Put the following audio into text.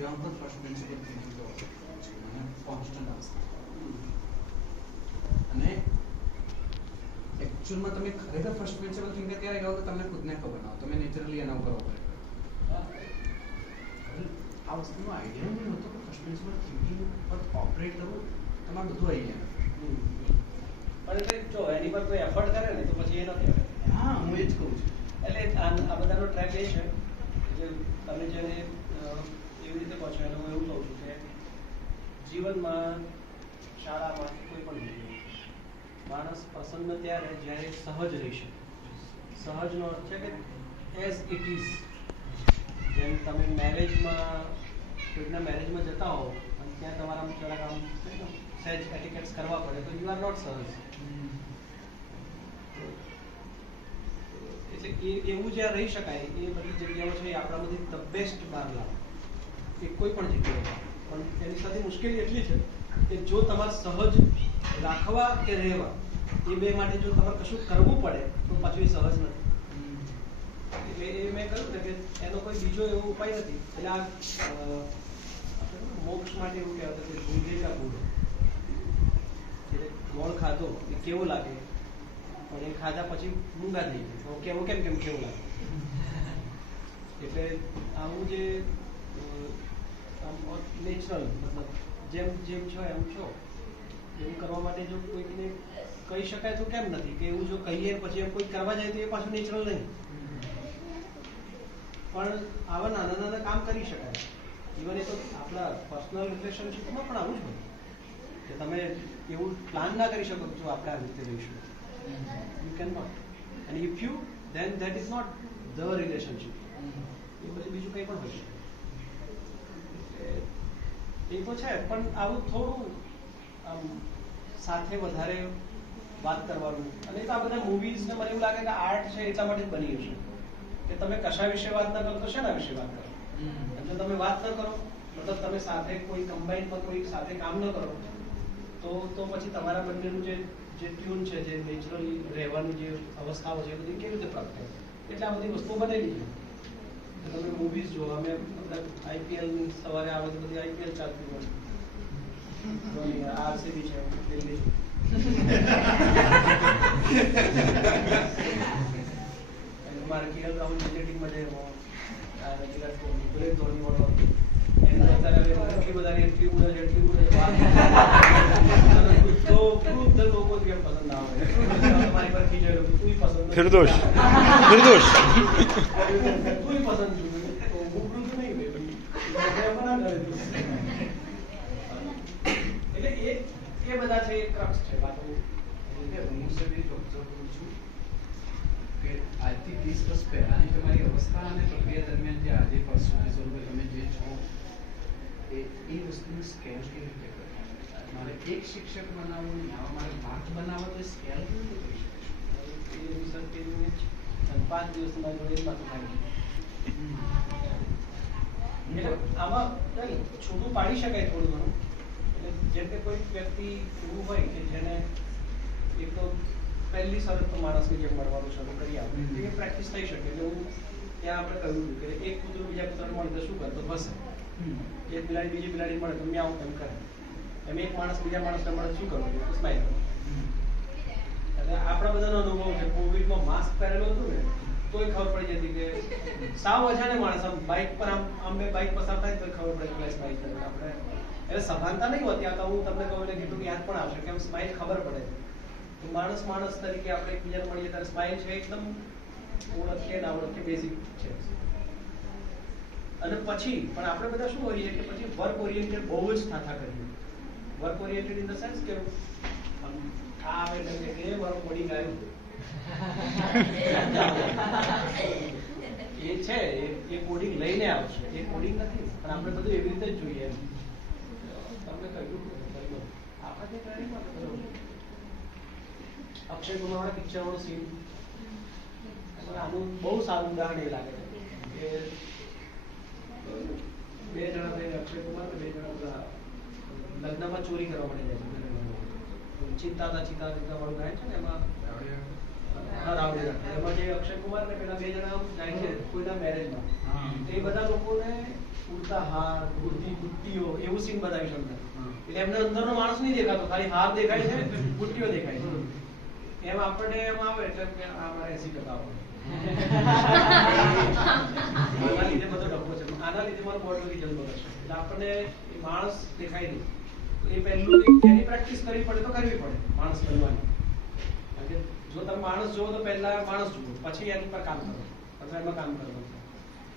beyond the first principle thinking તો અને constant અવસ્થા અને એકચ્યુઅલમાં તમે ખરેખર ફર્સ્ટ પ્રિન્સિપલ થિંકર ત્યારે કહો કે તમને ખુદને ખબર ના હોય, તમે નેચરલી એના ઉપર ઓપરેટ કરો. આ વસ્તુનો આઈડિયા નહીં હોતો કે ફર્સ્ટ પ્રિન્સિપલ થિંકિંગ પર ઓપરેટ કરવું તમારે બધું આવી જાય. પણ એટલે જો એની પર કોઈ એફર્ટ કરે ને તો પછી એ ન કહેવાય. હા, હું એ જ કહું છું. એટલે આ બધાનો ટ્રેક એ છે કે તમે જેને એવી રીતે કહો છો એને હું એવું કહું છું કે જીવનમાં શાળામાં કોઈ પણ જગ્યાએ માણસ પ્રસન્ન ત્યારે જ્યારે સહજ રહી શકે. સહજનો અર્થ છે કે એઝ ઇટ ઇઝ. જેમ તમે મેરેજમાં કોઈકના મેરેજમાં જતા હો અને ત્યાં તમારા જરાક આમ સહેજ એટિકેટ્સ કરવા પડે તો યુ આર નોટ સહજ. એટલે એવું જ્યાં રહી શકાય એ બધી જગ્યાઓ છે એ આપણામાંથી ધ બેસ્ટ બહાર લાવે એ કોઈ પણ જગ્યાએ. પણ એની સાથે મુશ્કેલી એટલી છે કે જો તમારે સહજ રાખવા કે રહેવા એ બે માટે જો તમારે કશું કરવું પડે તો પાછું એ સહજ નથી. એટલે એ મેં કહ્યું ને કે એનો કોઈ બીજો એવો ઉપાય નથી. એટલે આ મોક્ષ માટે એવું કહેવાય કે ભૂંગે કા ભૂલો. એટલે ગોળ ખાધો એ કેવો લાગે પણ એ ખાધા પછી મૂંગા થઈ ગયું કેવું કેમ કેવું લાગે. એટલે આવું જે નેચરલ મતલબ જેમ છો એમ છો એવું કરવા માટે જો કોઈકને કહી શકાય તો કેમ નથી કે એવું જો કહીએ પછી એમ કોઈ કરવા જાય તો એ પાછું નેચરલ નહીં. પણ આવા નાના નાના કામ કરી શકાય. ઇવન એ તો આપણા પર્સનલ રિલેશનશીપમાં પણ આવું જ હોય કે તમે એવું પ્લાન ના કરી શકો જો આપણે આ રીતે રહીશું. You cannot. And if you, then that is not the relationship. એ પછી બીજું કંઈ પણ હોય શકે. એ તો છે પણ આવું થોડું આમ સાથે વધારે વાત કરવાનું. અને તો આ બધા મૂવીઝ ને મને એવું લાગે કે આર્ટ છે એટલા માટે જ બની હશે કે તમે કશા વિશે વાત ના કરો તો શેના વિશે વાત કરો. જો તમે વાત ન કરો મતલબ તમે સાથે કોઈ કમ્બાઇનમાં કોઈ સાથે કામ ન કરો તો પછી તમારા બંનેનું જે ટ્યુન છે જે નેચરલી રહેવાની જે અવસ્થાઓ છે એ બધી કેવી રીતે પ્રાપ્ત થાય. એટલે આ બધી વસ્તુઓ બનેલી છે. તમે મૂવીઝ જો અમે આઈપીએલ સવારે આવે તો બધી આઈપીએલ ચાલતી હોય. આરસીબી છે દિલ્હી મારે કેએલ રાહુલ જે ટીમમાં છે વિરાટ કોહલી ધોની વાળો એટલી બધા એટલી ઉડે છે તો વૃદ્ધ લોકો કેમ પસંદ ના આવે. તમારી પર ખીચાયેલું તું પસંદ ફિરદોશ તું પસંદ તો હું વૃદ્ધ નહીં એટલે એ બધા છે એ ક્રક્સ છે વાતો. હું સર એ ઓબ્ઝર્વ કરું છું કે આજથી 30 વર્ષ પહેલાની તમારી અવસ્થા અને પ્રક્રિયા દરમિયાન જે આજે પર્સનલ સ્વરૂપે તમે જે છો એ વસ્તુનું સ્કેલ કેવી રીતે કરે. મારે એક શિક્ષક બનાવવું નહીં, આવા મારે માર્ક બનાવવો તો સ્કેલ કેવી રીતે કરી શકીશ. એ રિસર્ચ કરીને 5 દિવસ તમારી જોડે માથું ખાઈ. એટલે આમાં નહીં છૂટું પાડી શકાય થોડું ઘણું. એટલે જેમ કે કોઈ વ્યક્તિ એવું હોય કે જેને એક તો પહેલી શરત તો માણસને જેમ મળવાનું શરૂ કરી આપે એ પ્રેક્ટિસ થઈ શકે. એટલે હું ત્યાં આપણે કહ્યું કે એક કૂતરું બીજા કૂતરાને મળે તો શું કરતો બસે. એક બિલાડી બીજી બિલાડી મળે તો મ્યાઉ એમ કરે. એમ એક માણસ બીજા માણસને મળે શું કરવું સ્માઈલ. એટલે આપણા બધાનો અનુભવ છે. કોવિડમાં માસ્ક પહેરેલું હતું ને તોય ખબર પડી જતી કે સાવ અજાણે માણસ આમ બાઇક પર આમ બે બાઇક પસાર થાય તો ખબર પડે કે સ્માઈલ કરે. આપણે એટલે સભાનતા નહીં હોતી. આ તો હું તમને કહું એટલે કેટલું યાદ પણ આવશે કે સ્માઈલ ખબર પડે તો માણસ તરીકે આપણે એકબીજાને મળીએ ત્યારે સ્માઈલ છે એકદમ ઓળખીએ ના ઓળખીએ બેઝિક છે. અને પછી પણ આપણે બધા શું કરીએ કે પછી વર્ક ઓરિએન્ટેડ બહુ જ થાથા કરીએ. Work oriented in the sense કે આ આવે એટલે કે મારું પડી ગયું એ છે એ કોડિંગ લઈને આવશે. એ કોડિંગ નથી પણ આપણે બધું એવી રીતે જ જોઈએ. તમને કહ્યું આપણે ટ્રેનિંગમાં અક્ષય કુમાર વાળા પિક્ચર વાળો સીન આનું બહુ સારું ઉદાહરણ એ લાગે છે કે બે જણા થઈને અક્ષય કુમાર બે જણા લગ્નમાં ચોરી કરવા માટે જાય છે. ચિંતા વાળું ગાય છે ને એમાં એમાં જે અક્ષય કુમાર ને પેલા બે જણા જાય છે કોઈના મેરેજમાં. એ બધા લોકોને ઊંઘતા હાર, બુદ્ધિ બુટ્ટીઓ એવું સીન બતાવીશ અંદર. હા. એટલે એમને અંદરનો માણસ નહીં દેખાતો, ખાલી હાર દેખાય છે, બુટ્ટીઓ દેખાય છે. એમ આપણને એમ આવે એટલે કે આ મારે 80% આવે. આના લીધે બધો ડખો છે. આના લીધે મારું બોડી રિઝલ્ટ બગડશે. એટલે આપણને એ માણસ દેખાય નહીં. તો એ પહેલું એની પ્રેક્ટિસ કરવી પડે તો કરવી પડે માણસ બનવાની. કારણ કે જો તમે માણસ જુઓ તો પહેલા માણસ જુઓ, પછી એની પર કામ કરો અથવા એમાં કામ કરવાનું.